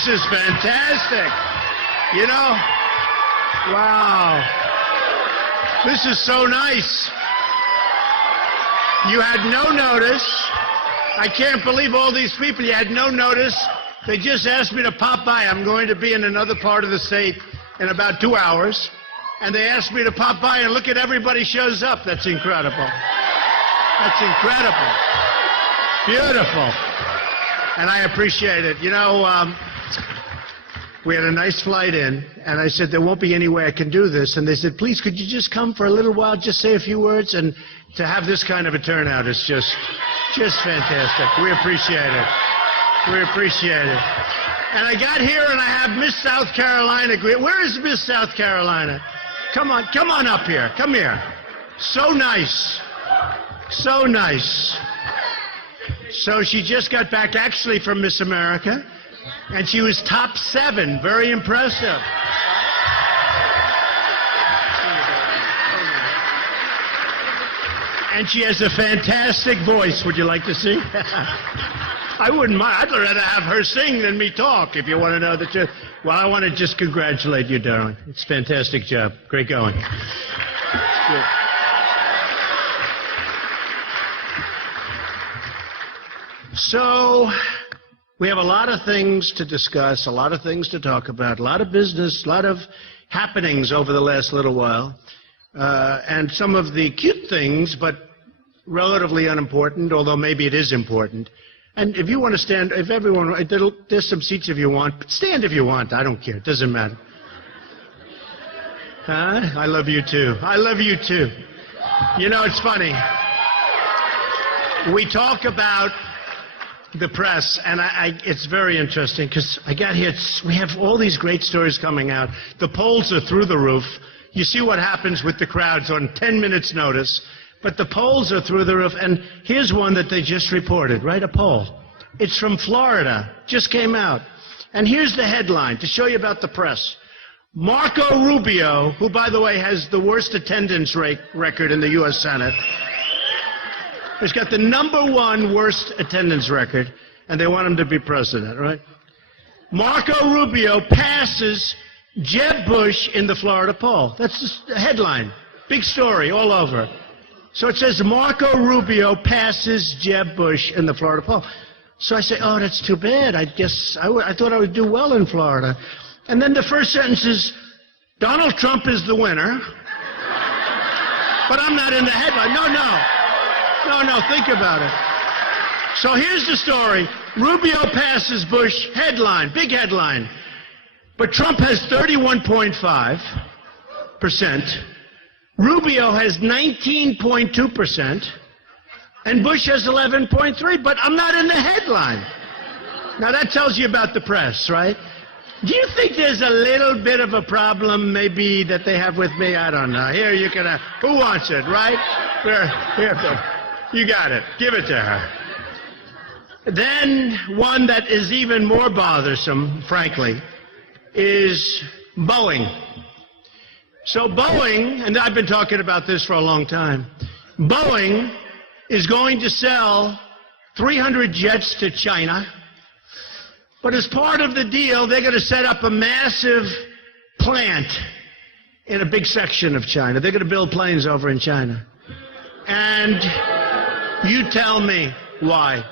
This is fantastic. You know, wow. This is so nice. You had no notice. I can't believe all these people. You had no notice. They just asked me to pop by. I'm going to be in another part of the state in about 2 hours. And they asked me to pop by, and look at everybody shows up. That's incredible. That's incredible. Beautiful. And I appreciate it. You know, we had a nice flight in, and I said, there won't be any way I can do this. And they said, please, could you just come for a little while, just say a few words? And to have this kind of a turnout is just fantastic. We appreciate it. We appreciate it. And I got here, and I have Miss South Carolina. Where is Miss South Carolina? Come on up here. Come here. So nice. So nice. So she just got back, actually, from Miss America. And she was top 7. Very impressive. And she has a fantastic voice. Would you like to see? I wouldn't mind. I'd rather have her sing than me talk, if you want to know the truth. Well, I want to just congratulate you, darling. It's a fantastic job. Great going. Good. So, we have a lot of things to discuss, a lot of things to talk about, a lot of business, a lot of happenings over the last little while, and some of the cute things, but relatively unimportant, although maybe it is important. And if you want to stand, if everyone, there's some seats if you want, but stand if you want. I don't care. It doesn't matter. Huh? I love you too. I love you too. You know, it's funny. We talk about the press, and it's very interesting because I got here. We have all these great stories coming out. The polls are through the roof. You see what happens with the crowds on 10 minutes' notice. But the polls are through the roof, and here's one that they just reported, right? A poll. It's from Florida, just came out. And here's the headline to show you about the press. Marco Rubio, who, by the way, has the worst attendance record in the U.S. Senate, has got the #1 worst attendance record, and they want him to be president, right? Marco Rubio passes Jeb Bush in the Florida poll. That's the headline. Big story all over. So it says Marco Rubio passes Jeb Bush in the Florida poll. So I say, oh, that's too bad. I guess I thought I would do well in Florida. And then the first sentence is, Donald Trump is the winner. But I'm not in the headline. No, think about it. So here's the story. Rubio passes Bush, headline, big headline. But Trump has 31.5%. Rubio has 19.2%, and Bush has 11.3%, but I'm not in the headline. Now, that tells you about the press, right? Do you think there's a little bit of a problem, maybe, that they have with me? I don't know. Here, you can who wants it, right? Here, you got it. Give it to her. Then, one that is even more bothersome, frankly, is Boeing. So Boeing, and I've been talking about this for a long time, Boeing is going to sell 300 jets to China, but as part of the deal, they're going to set up a massive plant in a big section of China. They're going to build planes over in China. And you tell me why.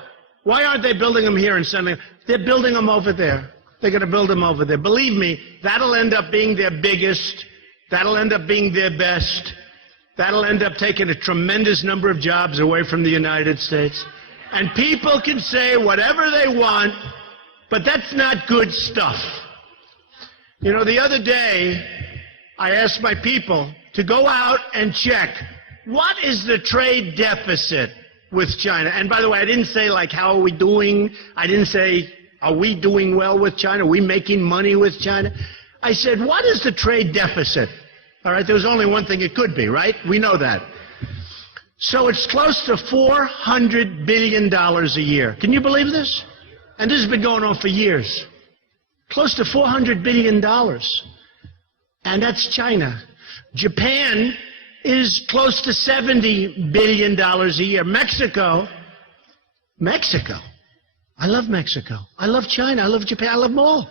Why aren't they building them here and sending them? They're building them over there. They're going to build them over there. Believe me, that'll end up being their biggest. That'll end up being their best. That'll end up taking a tremendous number of jobs away from the United States. And people can say whatever they want, but that's not good stuff. You know, the other day, I asked my people to go out and check, what is the trade deficit with China? And by the way, I didn't say, like, how are we doing? I didn't say, are we doing well with China? Are we making money with China? I said, what is the trade deficit? All right, there's only one thing it could be, right? We know that. So it's close to $400 billion a year. Can you believe this? And this has been going on for years. Close to $400 billion. And that's China. Japan is close to $70 billion a year. Mexico. I love Mexico. I love China. I love Japan. I love them all.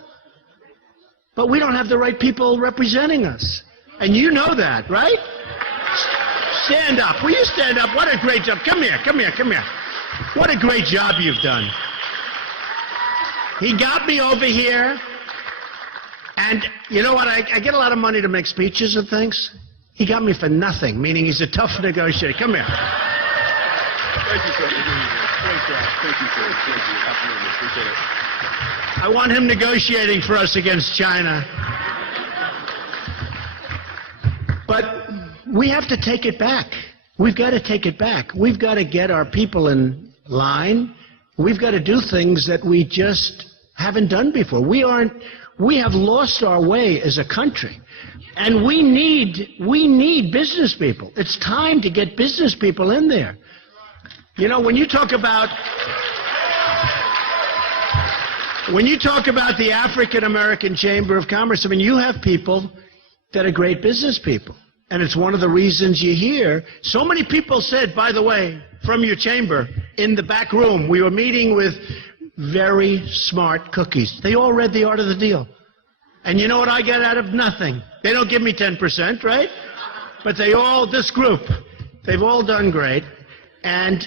but we don't have the right people representing us. And you know that, right? Stand up. Will you stand up? What a great job. Come here, come here, come here. What a great job you've done. He got me over here, and you know what? I get a lot of money to make speeches and things. He got me for nothing, meaning he's a tough negotiator. Come here. Thank you, sir. Great job. Thank you, sir. Thank you. Absolutely. Appreciate it. I want him negotiating for us against China. But we have to take it back. We've got to take it back. We've got to get our people in line. We've got to do things that we just haven't done before. We have lost our way as a country. And we need business people. It's time to get business people in there. You know, when you talk about the African American Chamber of Commerce, I mean, you have people that are great business people. And it's one of the reasons you hear so many people said, by the way, from your chamber, in the back room, we were meeting with very smart cookies. They all read The Art of the Deal. And you know what I get out of nothing? They don't give me 10%, right? But this group, they've all done great. And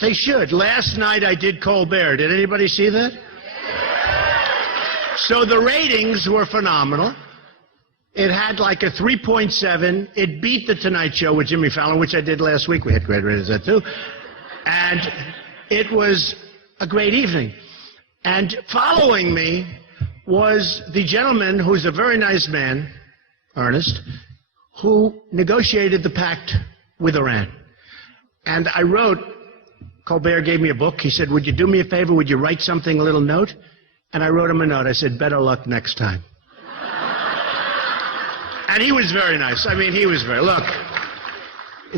they should. Last night I did Colbert. Did anybody see that? So the ratings were phenomenal. It had like a 3.7. It beat The Tonight Show with Jimmy Fallon, which I did last week. We had great ratings there, too. And it was a great evening. And following me was the gentleman who's a very nice man, Ernest, who negotiated the pact with Iran. And I wrote, Colbert gave me a book. He said, would you do me a favor? Would you write something, a little note? And I wrote him a note. I said, better luck next time. And he was very nice. I mean, look,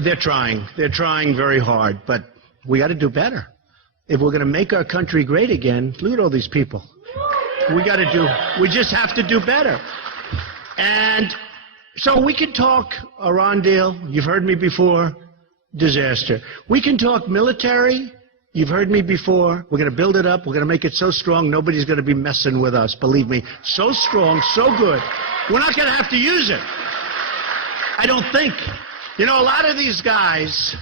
they're trying. They're trying very hard, but we got to do better. If we're going to make our country great again, look at all these people. We just have to do better. And so we can talk Iran deal. You've heard me before. Disaster. We can talk military. You've heard me before. We're going to build it up. We're going to make it so strong, nobody's going to be messing with us. Believe me. So strong, so good. We're not going to have to use it. I don't think. You know, a lot of these guys,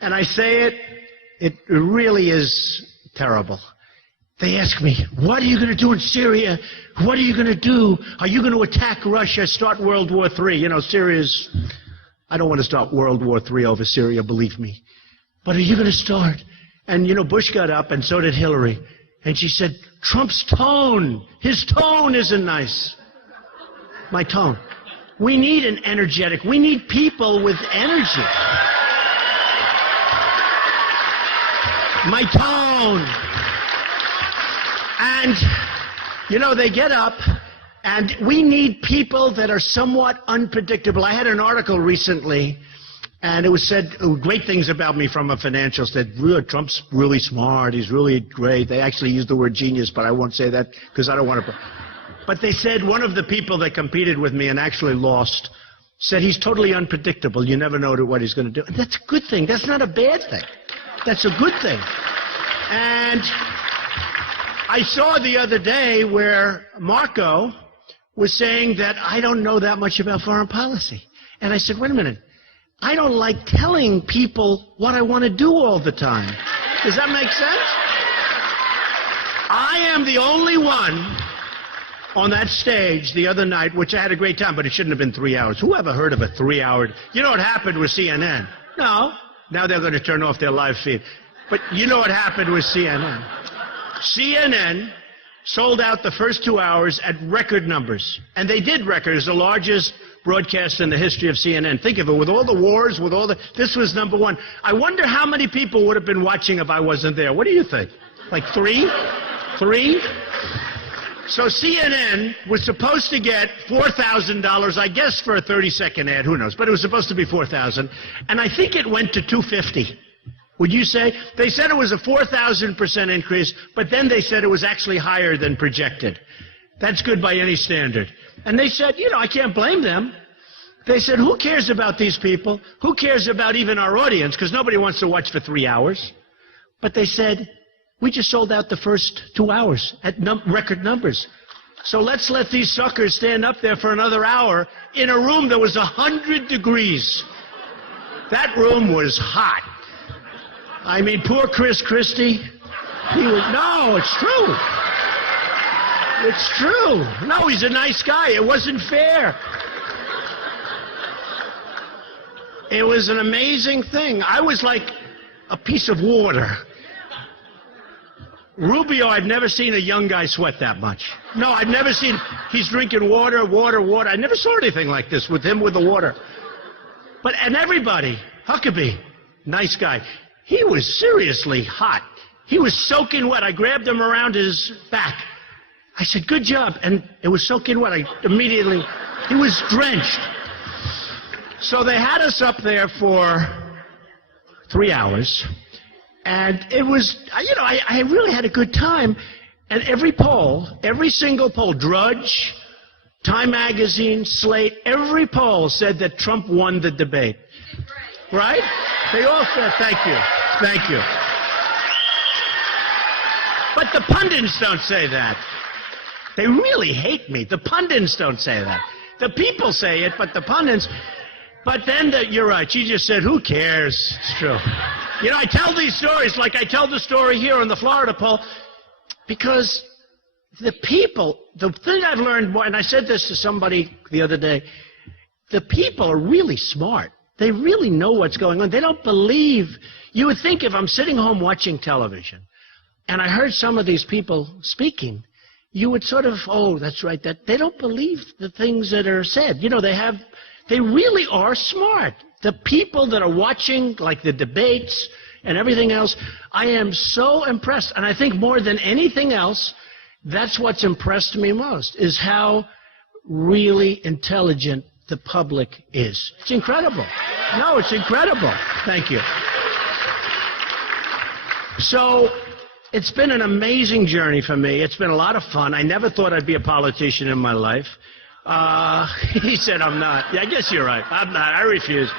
and I say it really is terrible. They ask me, what are you going to do in Syria? What are you going to do? Are you going to attack Russia, start World War III? You know, Syria's, I don't want to start World War III over Syria, believe me. But are you going to start? And, you know, Bush got up, and so did Hillary. And she said, Trump's tone, his tone isn't nice. My tone. We need an energetic, we need people with energy. My tone. And, you know, they get up, and we need people that are somewhat unpredictable. I had an article recently, and it was said great things about me from a financial standpoint. Trump's really smart. He's really great. They actually used the word genius, but I won't say that because I don't want to. But they said one of the people that competed with me and actually lost said he's totally unpredictable. You never know what he's going to do. And that's a good thing. That's not a bad thing. That's a good thing. And I saw the other day where Marco was saying that I don't know that much about foreign policy. And I said, wait a minute. I don't like telling people what I want to do all the time. Does that make sense? I am the only one on that stage the other night, which I had a great time, but it shouldn't have been 3 hours. Who ever heard of a 3-hour? You know what happened with CNN? No. Now they're going to turn off their live feed. But you know what happened with CNN? CNN sold out the first 2 hours at record numbers. And they did record. It's the largest broadcast in the history of CNN. Think of it, with all the wars, with all the... This was number one. I wonder how many people would have been watching if I wasn't there. What do you think? Like 3? 3? So CNN was supposed to get $4,000, I guess, for a 30-second ad. Who knows? But it was supposed to be $4,000. And I think it went to $250. Would you say? They said it was a 4,000% increase, but then they said it was actually higher than projected. That's good by any standard. And they said, you know, I can't blame them. They said, who cares about these people? Who cares about even our audience? Because nobody wants to watch for 3 hours. But they said, we just sold out the first 2 hours at record numbers. So let's let these suckers stand up there for another hour in a room that was 100 degrees. That room was hot. I mean, poor Chris Christie. No, it's true. It's true. No, he's a nice guy. It wasn't fair. It was an amazing thing. I was like a piece of water. Rubio, I've never seen a young guy sweat that much. No, I've never seen. He's drinking water. I never saw anything like this with him with the water. And everybody, Huckabee, nice guy. He was seriously hot. He was soaking wet. I grabbed him around his back. I said, good job. And it was soaking wet. He was drenched. So they had us up there for 3 hours. And it was, I really had a good time. And every poll, every single poll, Drudge, Time Magazine, Slate, every poll said that Trump won the debate. Right? They all said, thank you. Thank you. But the pundits don't say that. They really hate me. The pundits don't say that. The people say it, but the pundits. But then, you're right. She just said, who cares? It's true. I tell these stories like I tell the story here on the Florida poll because the people, the thing I've learned more, and I said this to somebody the other day, the people are really smart. They really know what's going on. They don't believe. You would think if I'm sitting home watching television and I heard some of these people speaking, you would sort of, oh, that's right, that they don't believe the things that are said. They really are smart. The people that are watching, like the debates and everything else, I am so impressed. And I think more than anything else, that's what's impressed me most, is how really intelligent the public is. It's incredible. No, it's incredible. Thank you. So it's been an amazing journey for me. It's been a lot of fun. I never thought I'd be a politician in my life. He said, I'm not. Yeah, I guess you're right. I'm not. I refuse.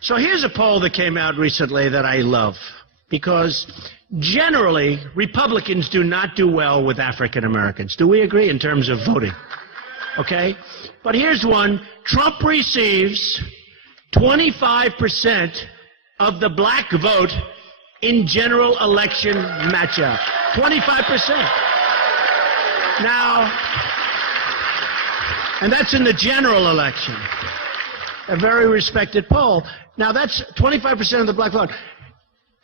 So here's a poll that came out recently that I love, because generally Republicans do not do well with African Americans. Do we agree in terms of voting? Okay? But here's one. Trump receives 25% of the black vote in general election matchup. 25%. Now, and that's in the general election. A very respected poll. Now, that's 25% of the black vote.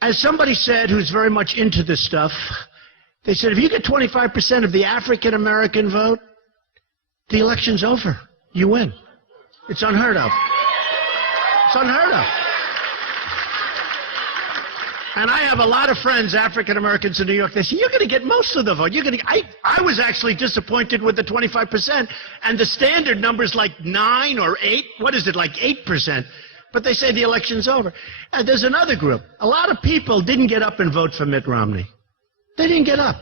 As somebody said who's very much into this stuff, they said if you get 25% of the African American vote, the election's over. You win. It's unheard of. It's unheard of. And I have a lot of friends, African Americans in New York. They say, you're going to get most of the vote. I was actually disappointed with the 25%, and the standard number is like 9 or 8. What is it, like 8%? But they say the election's over. And there's another group. A lot of people didn't get up and vote for Mitt Romney. They didn't get up.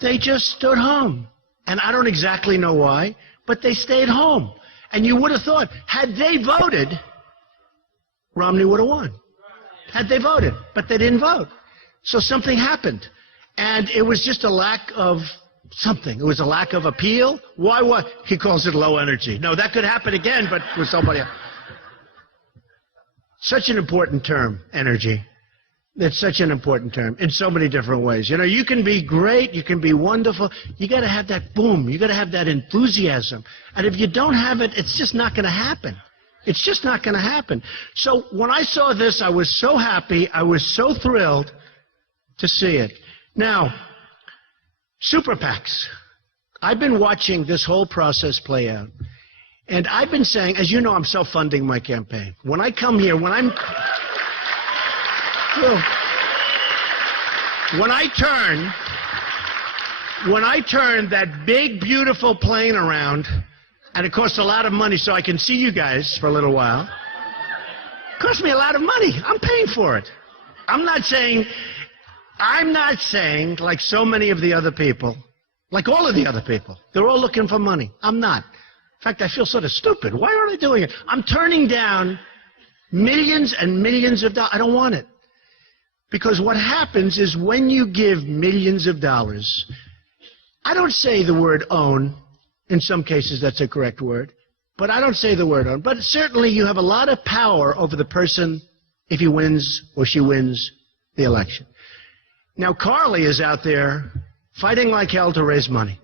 They just stood home. And I don't exactly know why, but they stayed home. And you would have thought, had they voted, Romney would have won. Had they voted, but they didn't vote. So something happened. And it was just a lack of something. It was a lack of appeal. Why? What? He calls it low energy. No, that could happen again, but with somebody else. Such an important term, energy. It's such an important term in so many different ways. You can be great. You can be wonderful. You got to have that boom. You got to have that enthusiasm. And if you don't have it, it's just not going to happen. It's just not going to happen. So when I saw this, I was so happy. I was so thrilled to see it. Now, super PACs. I've been watching this whole process play out. And I've been saying, as you know, I'm self-funding my campaign. When I come here, when I turn that big, beautiful plane around, and it costs a lot of money so I can see you guys for a little while. It costs me a lot of money. I'm paying for it. I'm not saying like so many of the other people, like all of the other people. They're all looking for money. I'm not. In fact, I feel sort of stupid. Why aren't I doing it? I'm turning down millions and millions of dollars. I don't want it. Because what happens is when you give millions of dollars, I don't say the word own. In some cases, that's a correct word. But I don't say the word own. But certainly you have a lot of power over the person if he wins or she wins the election. Now, Carly is out there fighting like hell to raise money.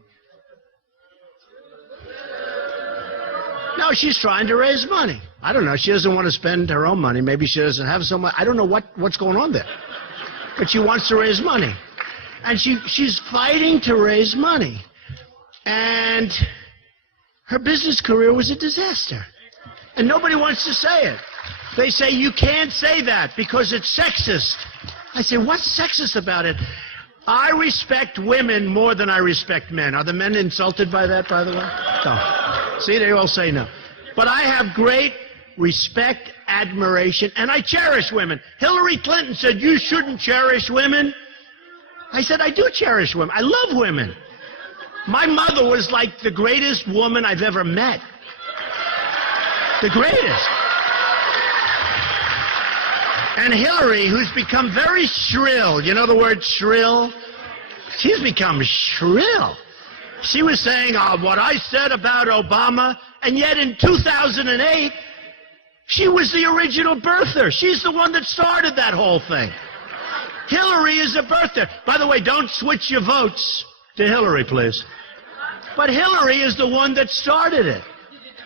No, she's trying to raise money. I don't know. She doesn't want to spend her own money. Maybe she doesn't have so much. I don't know what's going on there. But she wants to raise money. And she's fighting to raise money. And her business career was a disaster. And nobody wants to say it. They say, you can't say that because it's sexist. I say, what's sexist about it? I respect women more than I respect men. Are the men insulted by that, by the way? No. See, they all say no. But I have great respect, admiration, and I cherish women. Hillary Clinton said, you shouldn't cherish women. I said, I do cherish women. I love women. My mother was like the greatest woman I've ever met. The greatest. And Hillary, who's become very shrill, you know the word shrill? She's become shrill. She was saying what I said about Obama, and yet in 2008, she was the original birther. She's the one that started that whole thing. Hillary is a birther. By the way, don't switch your votes to Hillary, please. But Hillary is the one that started it.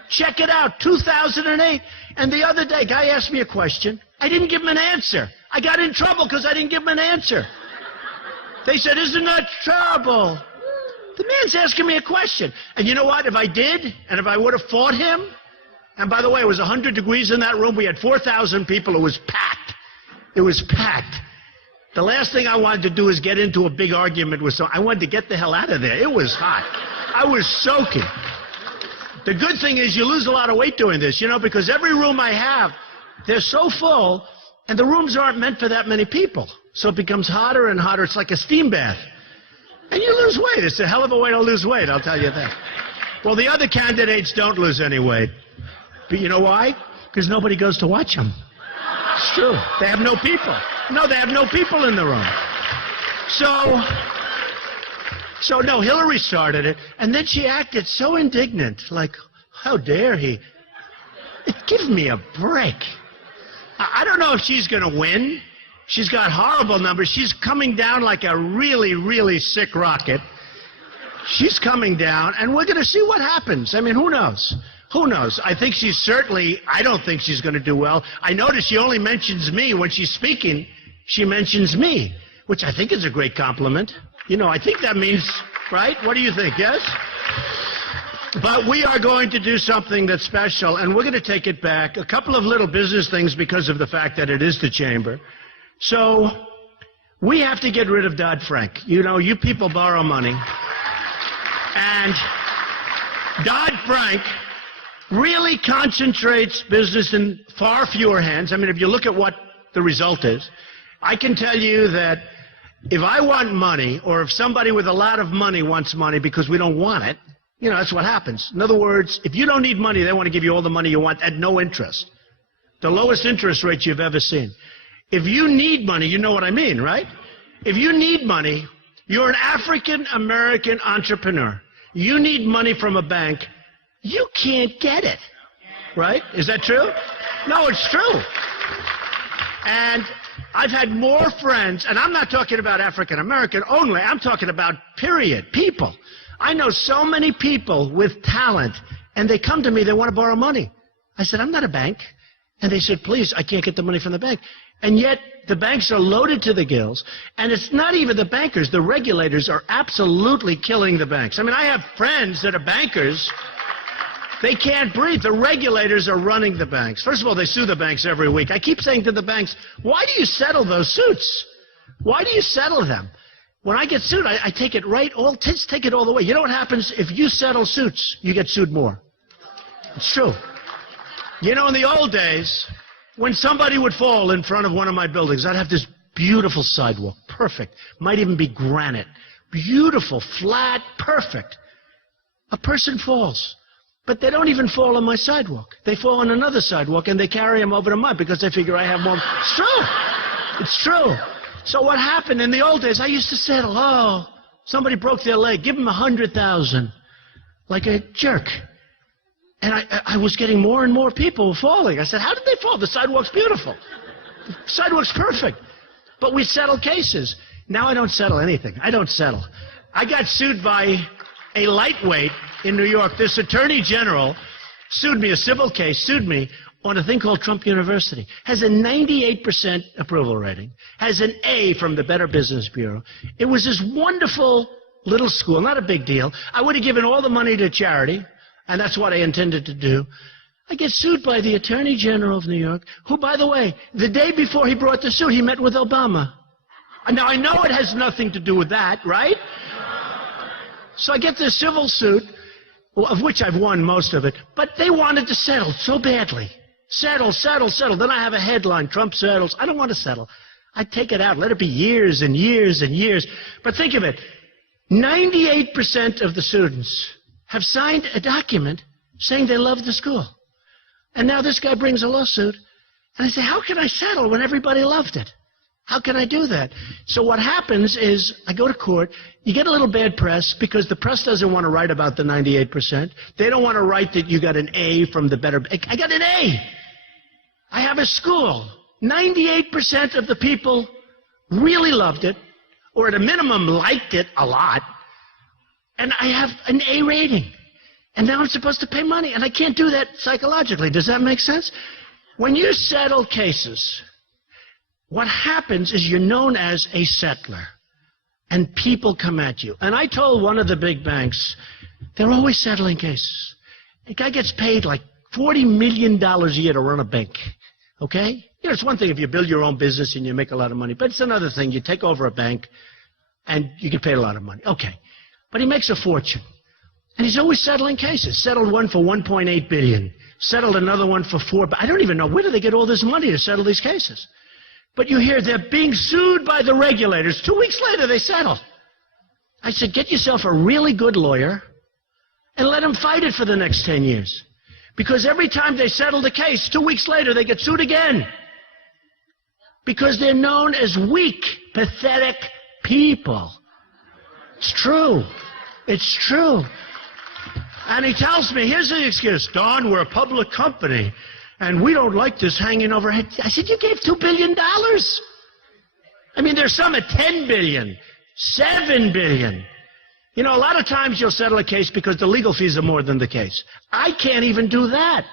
Check it out, 2008. And the other day, a guy asked me a question. I didn't give him an answer. I got in trouble because I didn't give him an answer. They said, isn't that terrible? The man's asking me a question. And you know what? If I did, and if I would have fought him, and by the way, it was 100 degrees in that room. We had 4,000 people. It was packed. It was packed. The last thing I wanted to do is get into a big argument with someone. I wanted to get the hell out of there. It was hot. I was soaking. The good thing is you lose a lot of weight doing this, you know, because every room I have, they're so full, and the rooms aren't meant for that many people. So it becomes hotter and hotter. It's like a steam bath. And you lose weight. It's a hell of a way to lose weight, I'll tell you that. Well, the other candidates don't lose any weight. But you know why? Because nobody goes to watch them. It's true. They have no people. No, they have no people in the room. So no, Hillary started it, and then she acted so indignant, like, how dare he? Give me a break. I don't know if she's going to win. She's got horrible numbers. She's coming down like a really, really sick rocket. She's coming down, and we're going to see what happens. I mean, who knows? Who knows? I think I don't think she's going to do well. I notice she only mentions me when she's speaking. She mentions me, which I think is a great compliment. You know, I think that means, right? What do you think, yes? But we are going to do something that's special, and we're going to take it back. A couple of little business things because of the fact that it is the chamber. So we have to get rid of Dodd-Frank. You know, you people borrow money. And Dodd-Frank really concentrates business in far fewer hands. I mean, if you look at what the result is, I can tell you that if I want money, or if somebody with a lot of money wants money because we don't want it, you know, that's what happens. In other words, if you don't need money, they want to give you all the money you want at no interest. The lowest interest rates you've ever seen. If you need money, you know what I mean, right? If you need money, you're an African-American entrepreneur. You need money from a bank. You can't get it, right? Is that true? No, it's true. And I've had more friends, and I'm not talking about African-American only. I'm talking about period, people. I know so many people with talent, and they come to me, they want to borrow money. I said, I'm not a bank. And they said, please, I can't get the money from the bank. And yet the banks are loaded to the gills, and it's not even the bankers. The regulators are absolutely killing the banks. I mean, I have friends that are bankers. They can't breathe. The regulators are running the banks. First of all, they sue the banks every week. I keep saying to the banks, why do you settle those suits? Why do you settle them? When I get sued, I take it take it all the way. You know what happens? If you settle suits, you get sued more. It's true. You know, in the old days, when somebody would fall in front of one of my buildings, I'd have this beautiful sidewalk, perfect. Might even be granite. Beautiful, flat, perfect. A person falls. But they don't even fall on my sidewalk. They fall on another sidewalk, and they carry them over to mine because they figure I have more. It's true. It's true. So what happened in the old days, I used to settle. Somebody broke their leg. Give them $100,000. Like a jerk. And I was getting more and more people falling. I said, how did they fall? The sidewalk's beautiful. The sidewalk's perfect. But we settle cases. Now I don't settle anything. I don't settle. I got sued by a lightweight in New York. This attorney general sued me, a civil case, sued me on a thing called Trump University. Has a 98% approval rating. Has an A from the Better Business Bureau. It was this wonderful little school, not a big deal. I would have given all the money to charity, and that's what I intended to do. I get sued by the Attorney General of New York, who, by the way, the day before he brought the suit, he met with Obama. Now, I know it has nothing to do with that, right? So I get this civil suit, of which I've won most of it, but they wanted to settle so badly. Settle, settle, settle. Then I have a headline, Trump settles. I don't want to settle. I take it out. Let it be years and years and years. But think of it. 98% of the students have signed a document saying they love the school. And now this guy brings a lawsuit. And I say, how can I settle when everybody loved it? How can I do that? So what happens is I go to court. You get a little bad press because the press doesn't want to write about the 98%. They don't want to write that you got an A from the Better. I got an A. I have a school. 98% of the people really loved it, or at a minimum liked it a lot. And I have an A rating. And now I'm supposed to pay money. And I can't do that psychologically. Does that make sense? When you settle cases, what happens is you're known as a settler, and people come at you. And I told one of the big banks, they're always settling cases. The guy gets paid like $40 million a year to run a bank, okay? You know, it's one thing if you build your own business and you make a lot of money, but it's another thing. You take over a bank, and you get paid a lot of money. Okay. But he makes a fortune. And he's always settling cases. Settled one for $1.8 billion. Settled another one for $4 billion. I don't even know, where do they get all this money to settle these cases? But you hear they're being sued by the regulators. 2 weeks later, they settle. I said, get yourself a really good lawyer and let him fight it for the next 10 years. Because every time they settle the case, 2 weeks later, they get sued again. Because they're known as weak, pathetic people. It's true. It's true. And he tells me, here's the excuse, Don, we're a public company, and we don't like this hanging overhead. I said, you gave $2 billion. I mean, there's some at $10 billion, $7 billion. You know, a lot of times you'll settle a case because the legal fees are more than the case. I can't even do that.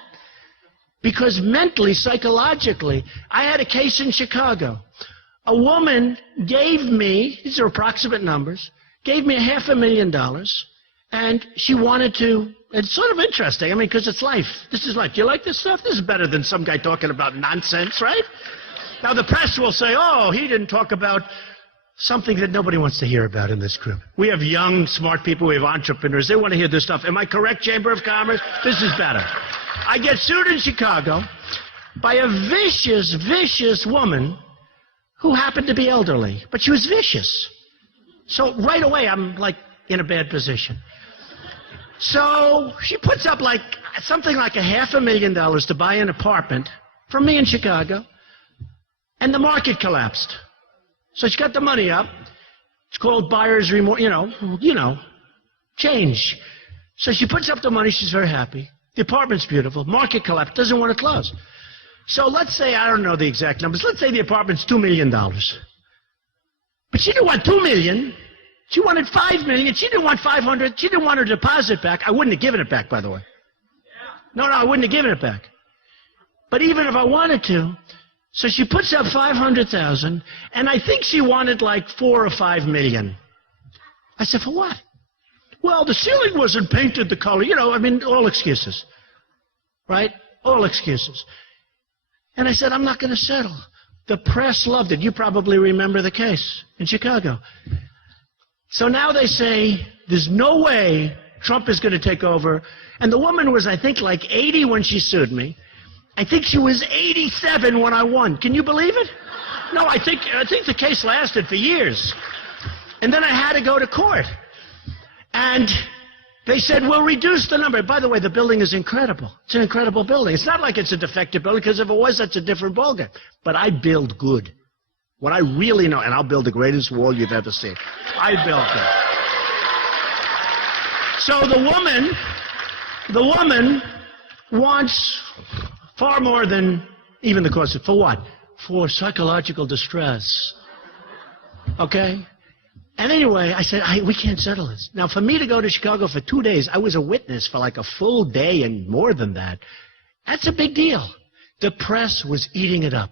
Because mentally, psychologically, I had a case in Chicago. A woman gave me, these are approximate numbers, gave me $500,000, and she wanted to, it's sort of interesting, I mean, because it's life. This is life. Do you like this stuff? This is better than some guy talking about nonsense, right? Now, the press will say, oh, he didn't talk about something that nobody wants to hear about in this group. We have young, smart people. We have entrepreneurs. They want to hear this stuff. Am I correct, Chamber of Commerce? This is better. I get sued in Chicago by a vicious, vicious woman who happened to be elderly, but she was vicious. So right away, I'm like in a bad position. So she puts up like something like $500,000 to buy an apartment from me in Chicago, and the market collapsed. So she got the money up. It's called buyer's remorse, you know, change. So she puts up the money. She's very happy. The apartment's beautiful. Market collapsed. Doesn't want to close. So let's say, I don't know the exact numbers. Let's say the apartment's $2 million. But she didn't want $2 million. She wanted $5 million. She didn't want $500,000. She didn't want her deposit back. I wouldn't have given it back, by the way. No, I wouldn't have given it back. But even if I wanted to, so she puts up $500,000, and I think she wanted like $4 or $5 million. I said, for what? Well, the ceiling wasn't painted the color. You know, I mean, all excuses. Right? All excuses. And I said, I'm not going to settle. The press loved it. You probably remember the case in Chicago. So now they say, there's no way Trump is going to take over. And the woman was, I think, like 80 when she sued me. I think she was 87 when I won. Can you believe it? No, I think the case lasted for years. And then I had to go to court. And they said, we'll reduce the number. By the way, the building is incredible. It's an incredible building. It's not like it's a defective building, because if it was, that's a different ballgame. But I build good. What I really know, and I'll build the greatest wall you've ever seen. I built it. So the woman wants far more than even the cost. For what? For psychological distress. Okay? And anyway, I said, we can't settle this. Now, for me to go to Chicago for 2 days, I was a witness for like a full day and more than that. That's a big deal. The press was eating it up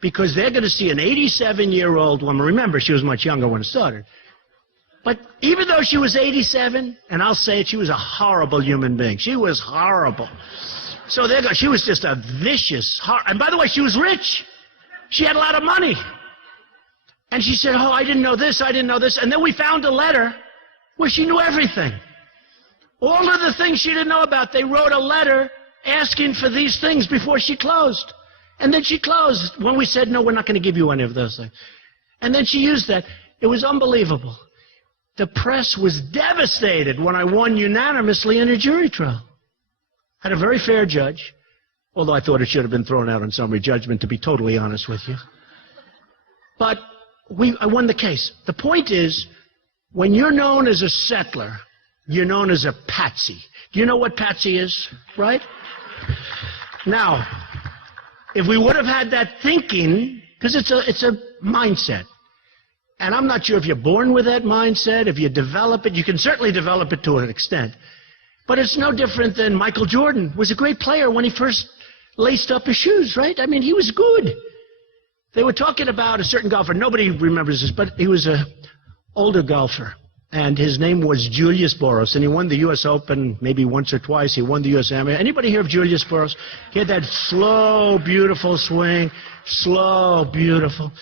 because they're going to see an 87-year-old woman. Remember, she was much younger when it started. But even though she was 87, and I'll say it, she was a horrible human being. She was horrible. So she was just a vicious, and by the way, she was rich. She had a lot of money. And she said, oh, I didn't know this, I didn't know this. And then we found a letter where she knew everything. All of the things she didn't know about, they wrote a letter asking for these things before she closed. And then she closed when we said, no, we're not going to give you any of those things. And then she used that. It was unbelievable. The press was devastated when I won unanimously in a jury trial. Had a very fair judge, although I thought it should have been thrown out on summary judgment, to be totally honest with you. But I won the case. The point is, when you're known as a settler, you're known as a patsy. Do you know what patsy is, right? Now, if we would have had that thinking, because it's a mindset, and I'm not sure if you're born with that mindset, if you develop it, you can certainly develop it to an extent. But it's no different than Michael Jordan was a great player when he first laced up his shoes, right? I mean, he was good. They were talking about a certain golfer. Nobody remembers this, but he was an older golfer. And his name was Julius Boros. And he won the U.S. Open maybe once or twice. He won the U.S. Amateur. Anybody hear of Julius Boros? He had that slow, beautiful swing. Slow, beautiful.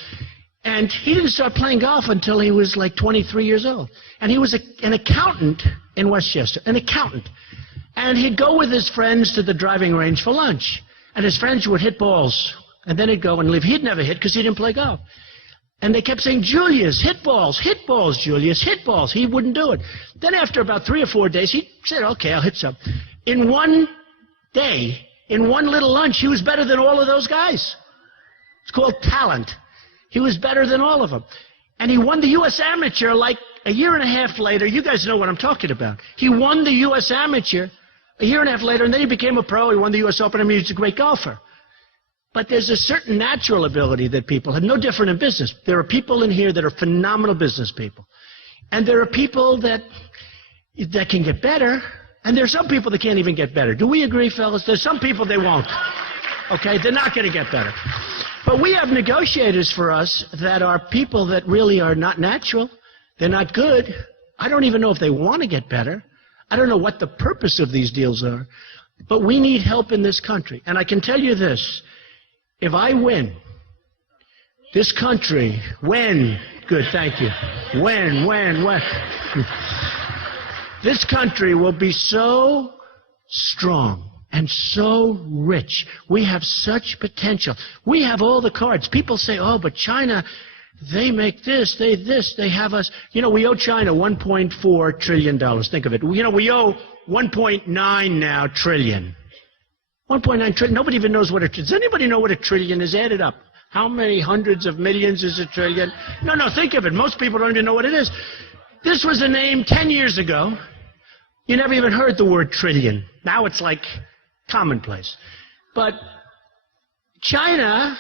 And he didn't start playing golf until he was like 23 years old. And he was an accountant in Westchester. An accountant. And he'd go with his friends to the driving range for lunch. And his friends would hit balls. And then he'd go and leave. He'd never hit because he didn't play golf. And they kept saying, Julius, hit balls, Julius, hit balls. He wouldn't do it. Then after about 3 or 4 days, he said, okay, I'll hit some. In one day, in one little lunch, he was better than all of those guys. It's called talent. He was better than all of them. And he won the U.S. Amateur like a year and a half later. You guys know what I'm talking about. He won the U.S. Amateur a year and a half later, and then he became a pro. He won the U.S. Open. I mean, he's a great golfer. But there's a certain natural ability that people have, no different in business. There are people in here that are phenomenal business people. And there are people that can get better, and there are some people that can't even get better. Do we agree, fellas? There's some people they won't. Okay? They're not going to get better. But we have negotiators for us that are people that really are not natural. They're not good. I don't even know if they want to get better. I don't know what the purpose of these deals are. But we need help in this country. And I can tell you this. If I win, this country, good, thank you. This country will be so strong and so rich. We have such potential. We have all the cards. People say, oh, but China, they make this, they have us. You know, we owe China $1.4 trillion. Think of it. You know, we owe 1.9 now trillion. 1.9 trillion. Nobody even knows what does anybody know what a trillion is? Add it up. How many hundreds of millions is a trillion? No, think of it. Most people don't even know what it is. This was a name 10 years ago. You never even heard the word trillion. Now it's like commonplace. But China,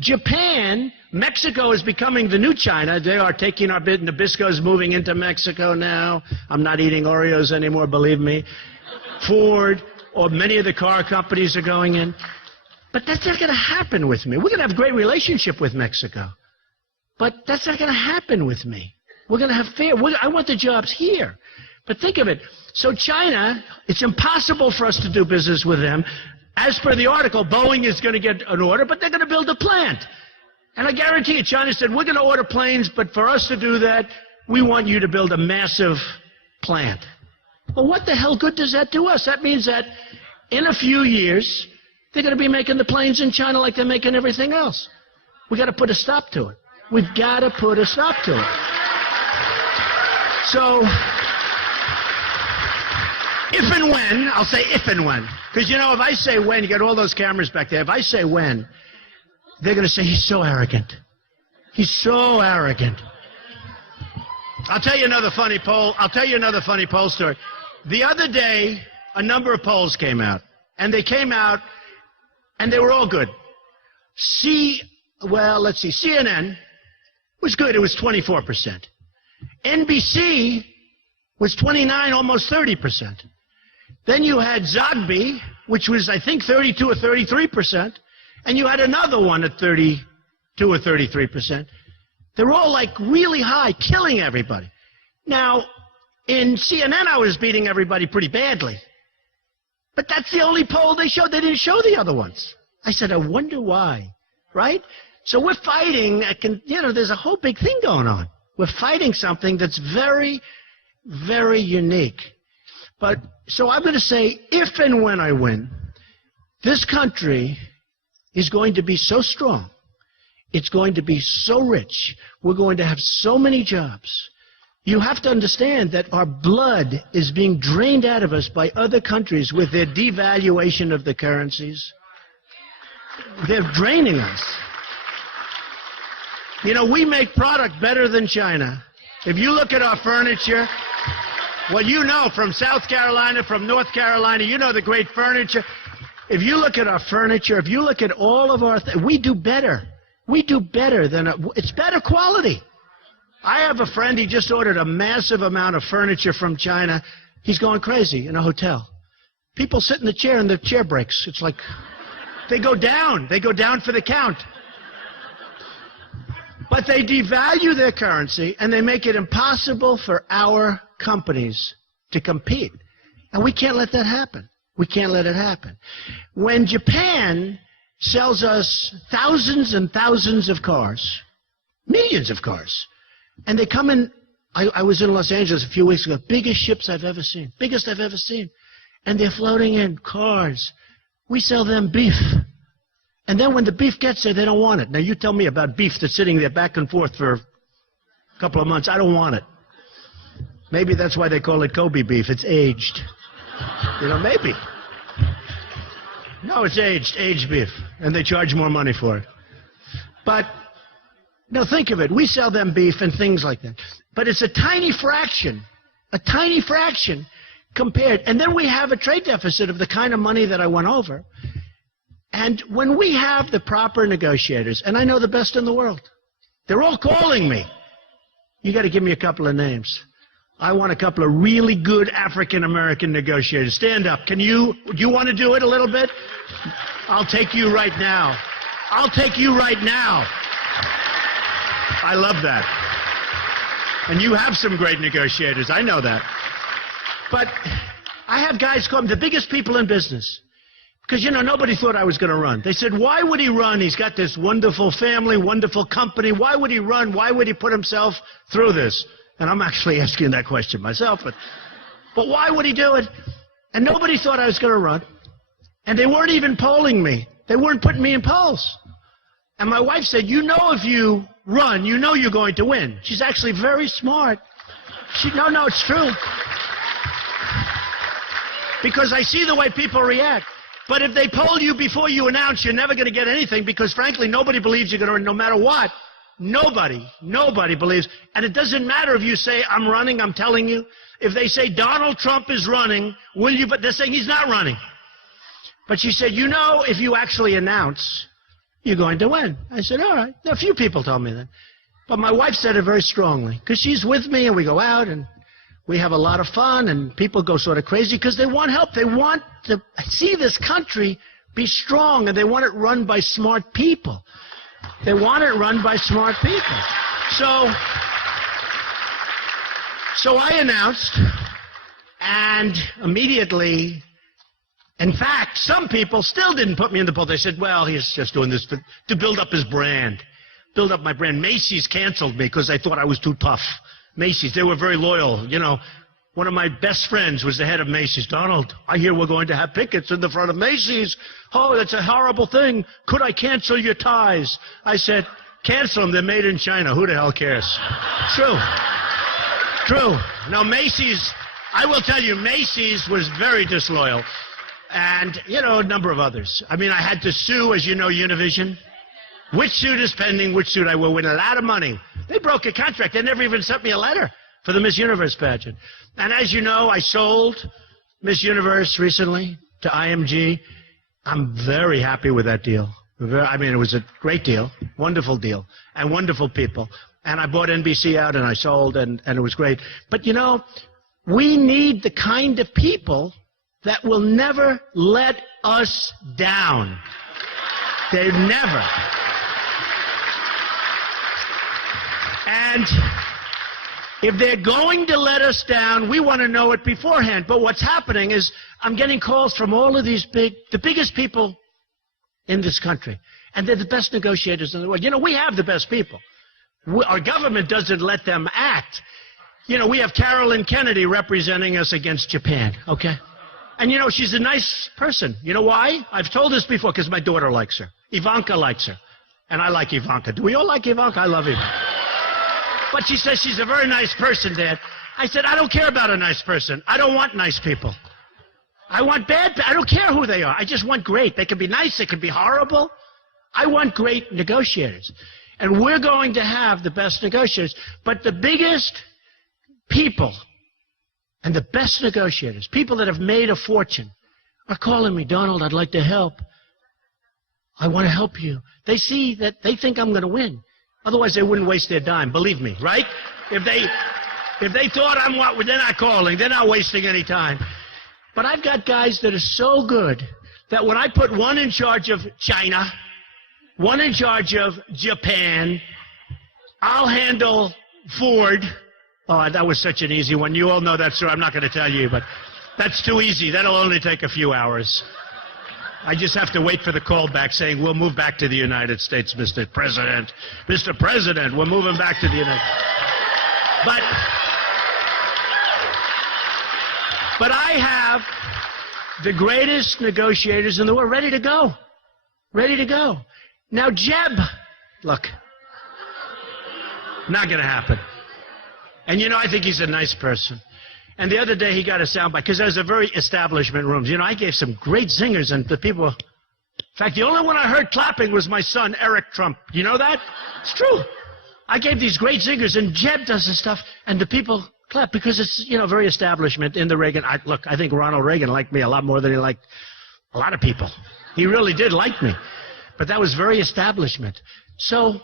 Japan, Mexico is becoming the new China. They are taking our bit. Nabisco's moving into Mexico now. I'm not eating Oreos anymore, believe me. Ford, or many of the car companies are going in. But that's not going to happen with me. We're going to have a great relationship with Mexico. But that's not going to happen with me. We're going to have I want the jobs here. But think of it. So China, it's impossible for us to do business with them. As per the article, Boeing is going to get an order, but they're going to build a plant. And I guarantee you, China said, we're going to order planes, but for us to do that, we want you to build a massive plant. Well, what the hell good does that do us? That means that in a few years, they're going to be making the planes in China like they're making everything else. We've got to put a stop to it. We've got to put a stop to it. So, if and when, I'll say if and when. Because, you know, if I say when, you got all those cameras back there. If I say when, they're going to say he's so arrogant. He's so arrogant. I'll tell you another funny poll story. The other day, a number of polls came out, and they came out, and they were all good. CNN was good. It was 24%. NBC was 29, almost 30%. Then you had Zogby, which was, I think, 32 or 33%, and you had another one at 32 or 33%. They're all like really high, killing everybody. Now, in CNN, I was beating everybody pretty badly. But that's the only poll they showed. They didn't show the other ones. I said, I wonder why, right? So we're fighting, there's a whole big thing going on. We're fighting something that's very, very unique. But, so I'm going to say, if and when I win, this country is going to be so strong. It's going to be so rich. We're going to have so many jobs. You have to understand that our blood is being drained out of us by other countries with their devaluation of the currencies. They're draining us. You know, we make product better than China. If you look at our furniture, well, you know, from South Carolina, from North Carolina, you know the great furniture. If you look at our furniture, if you look at all of our we do better. We do better than it's better quality. I have a friend, he just ordered a massive amount of furniture from China. He's going crazy in a hotel. People sit in the chair and the chair breaks. It's like they go down. They go down for the count. But they devalue their currency and they make it impossible for our companies to compete. And we can't let that happen. We can't let it happen. When Japan sells us thousands and thousands of cars, millions of cars, and they come in, I was in Los Angeles a few weeks ago, biggest ships I've ever seen, biggest I've ever seen. And they're floating in cars. We sell them beef. And then when the beef gets there, they don't want it. Now you tell me about beef that's sitting there back and forth for a couple of months. I don't want it. Maybe that's why they call it Kobe beef. It's aged. You know, maybe. No, it's aged beef. And they charge more money for it. But now think of it. We sell them beef and things like that. But it's a tiny fraction compared. And then we have a trade deficit of the kind of money that I went over. And when we have the proper negotiators, and I know the best in the world, they're all calling me. You got to give me a couple of names. I want a couple of really good African-American negotiators. Stand up. Do you want to do it a little bit? I'll take you right now. I'll take you right now. I love that. And you have some great negotiators. I know that. But I have guys call me the biggest people in business. Because, you know, nobody thought I was going to run. They said, why would he run? He's got this wonderful family, wonderful company. Why would he run? Why would he put himself through this? And I'm actually asking that question myself. But why would he do it? And nobody thought I was going to run. And they weren't even polling me. They weren't putting me in polls. And my wife said, you know if you run, you know you're going to win. She's actually very smart. No, it's true. Because I see the way people react. But if they poll you before you announce, you're never going to get anything because, frankly, nobody believes you're going to win no matter what. Nobody believes. And it doesn't matter if you say, I'm running, I'm telling you. If they say Donald Trump is running, will you? But they're saying he's not running. But she said, you know, if you actually announce, you're going to win. I said, all right. Now, a few people told me that. But my wife said it very strongly because she's with me and we go out and we have a lot of fun and people go sort of crazy because they want help. They want to see this country be strong and they want it run by smart people. They want it run by smart people. So I announced, and immediately, in fact, some people still didn't put me in the poll. They said, well, he's just doing this to build up his brand, build up my brand. Macy's canceled me because they thought I was too tough. Macy's, they were very loyal. You know, one of my best friends was the head of Macy's. Donald, I hear we're going to have pickets in the front of Macy's. Oh, that's a horrible thing. Could I cancel your ties? I said, cancel them. They're made in China. Who the hell cares? True. Now, Macy's, I will tell you, Macy's was very disloyal. And, you know, a number of others. I mean, I had to sue, as you know, Univision. Which suit is pending? Which suit I will win a lot of money. They broke a contract. They never even sent me a letter. for the Miss Universe pageant. And as you know, I sold Miss Universe recently to IMG. I'm very happy with that deal. I mean, it was a great deal, wonderful deal, and wonderful people. And I bought NBC out and I sold, and it was great. But, you know, we need the kind of people that will never let us down. They never. And if they're going to let us down, we want to know it beforehand. But what's happening is I'm getting calls from all of these the biggest people in this country. And they're the best negotiators in the world. You know, we have the best people. Our government doesn't let them act. You know, we have Carolyn Kennedy representing us against Japan, okay? And, you know, she's a nice person. You know why? I've told this before because my daughter likes her. Ivanka likes her. And I like Ivanka. Do we all like Ivanka? I love Ivanka. But she says she's a very nice person, Dad. I said, I don't care about a nice person. I don't want nice people. I want bad people. I don't care who they are. I just want great. They can be nice. They can be horrible. I want great negotiators. And we're going to have the best negotiators. But the biggest people and the best negotiators, people that have made a fortune, are calling me, Donald, I'd like to help. I want to help you. They see that they think I'm going to win. Otherwise, they wouldn't waste their dime. Believe me, right? If they thought I'm what, they're not calling. They're not wasting any time. But I've got guys that are so good that when I put one in charge of China, one in charge of Japan, I'll handle Ford. Oh, that was such an easy one. You all know that story. I'm not going to tell you, but that's too easy. That'll only take a few hours. I just have to wait for the call back saying, we'll move back to the United States, Mr. President. Mr. President, we're moving back to the United States. But I have the greatest negotiators in the world ready to go. Ready to go. Now, Jeb, look, not going to happen. And, you know, I think he's a nice person. And the other day he got a soundbite, because there's a very establishment rooms. You know, I gave some great zingers, and the people, in fact, the only one I heard clapping was my son, Eric Trump. You know that? It's true. I gave these great zingers, and Jeb does this stuff, and the people clap, because it's, you know, very establishment in the Reagan. Look, I think Ronald Reagan liked me a lot more than he liked a lot of people. He really did like me. But that was very establishment. So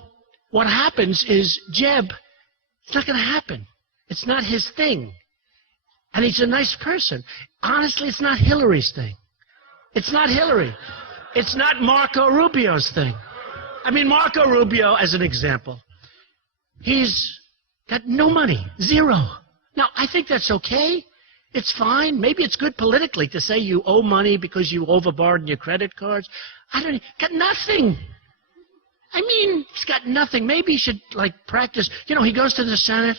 what happens is Jeb, it's not going to happen. It's not his thing. And he's a nice person. Honestly, it's not Hillary's thing. It's not Hillary. It's not Marco Rubio's thing. I mean, Marco Rubio, as an example, he's got no money, zero. Now, I think that's okay. It's fine. Maybe it's good politically to say you owe money because you overborrowed your credit cards. I don't know. Got nothing. I mean, he's got nothing. Maybe he should, like, practice. You know, he goes to the Senate,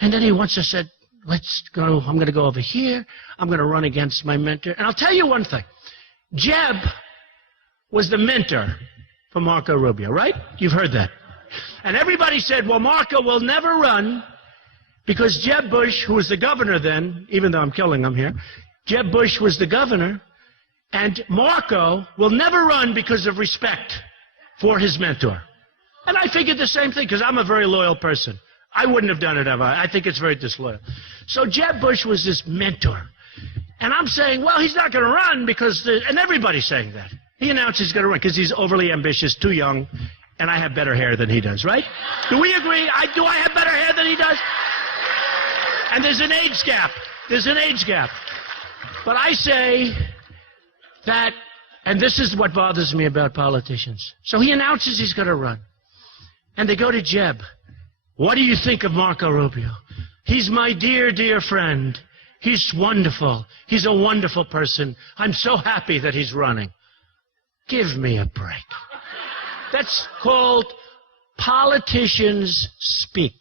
and then he once just said, let's go, I'm going to go over here. I'm going to run against my mentor. And I'll tell you one thing. Jeb was the mentor for Marco Rubio, right? You've heard that. And everybody said, well, Marco will never run because Jeb Bush, who was the governor then, even though I'm killing him here, Jeb Bush was the governor, and Marco will never run because of respect for his mentor. And I figured the same thing because I'm a very loyal person. I wouldn't have done it ever. I think it's very disloyal. So Jeb Bush was this mentor. And I'm saying, well, he's not going to run because, and everybody's saying that. He announced he's going to run because he's overly ambitious, too young, and I have better hair than he does, right? Do we agree? Do I have better hair than he does? And there's an age gap. There's an age gap. But I say that, and this is what bothers me about politicians. So he announces he's going to run. And they go to Jeb. What do you think of Marco Rubio? He's my dear, dear friend. He's wonderful. He's a wonderful person. I'm so happy that he's running. Give me a break. That's called politicians speak.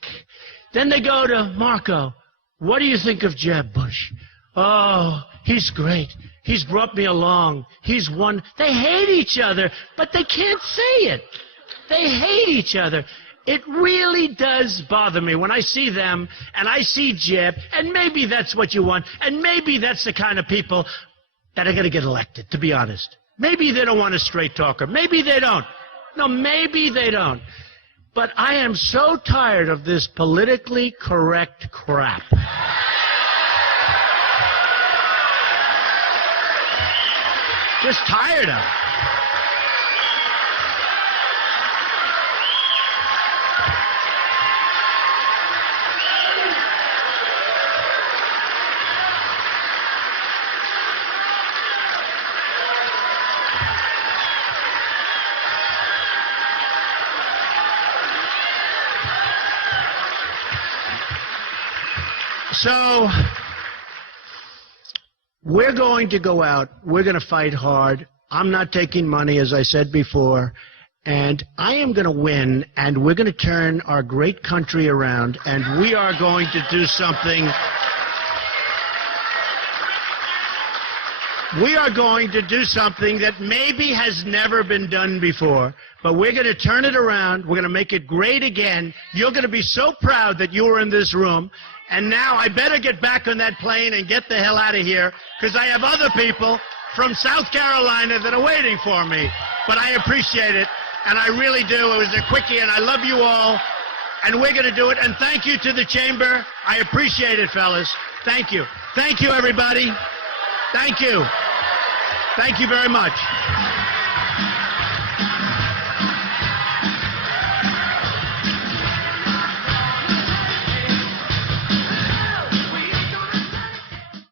Then they go to Marco. What do you think of Jeb Bush? Oh, he's great. He's brought me along. He's won. They hate each other, but they can't say it. They hate each other. It really does bother me when I see them and I see Jeb, and maybe that's what you want, and maybe that's the kind of people that are going to get elected, to be honest. Maybe they don't want a straight talker. Maybe they don't. No, maybe they don't. But I am so tired of this politically correct crap. Just tired of it. So, we're going to go out. We're going to fight hard. I'm not taking money, as I said before. And I am going to win, and we're going to turn our great country around, and we are going to do something. We are going to do something that maybe has never been done before, but we're going to turn it around. We're going to make it great again. You're going to be so proud that you were in this room. And now I better get back on that plane and get the hell out of here, because I have other people from South Carolina that are waiting for me. But I appreciate it, and I really do. It was a quickie, and I love you all, and we're going to do it. And thank you to the Chamber. I appreciate it, fellas. Thank you. Thank you, everybody. Thank you. Thank you very much.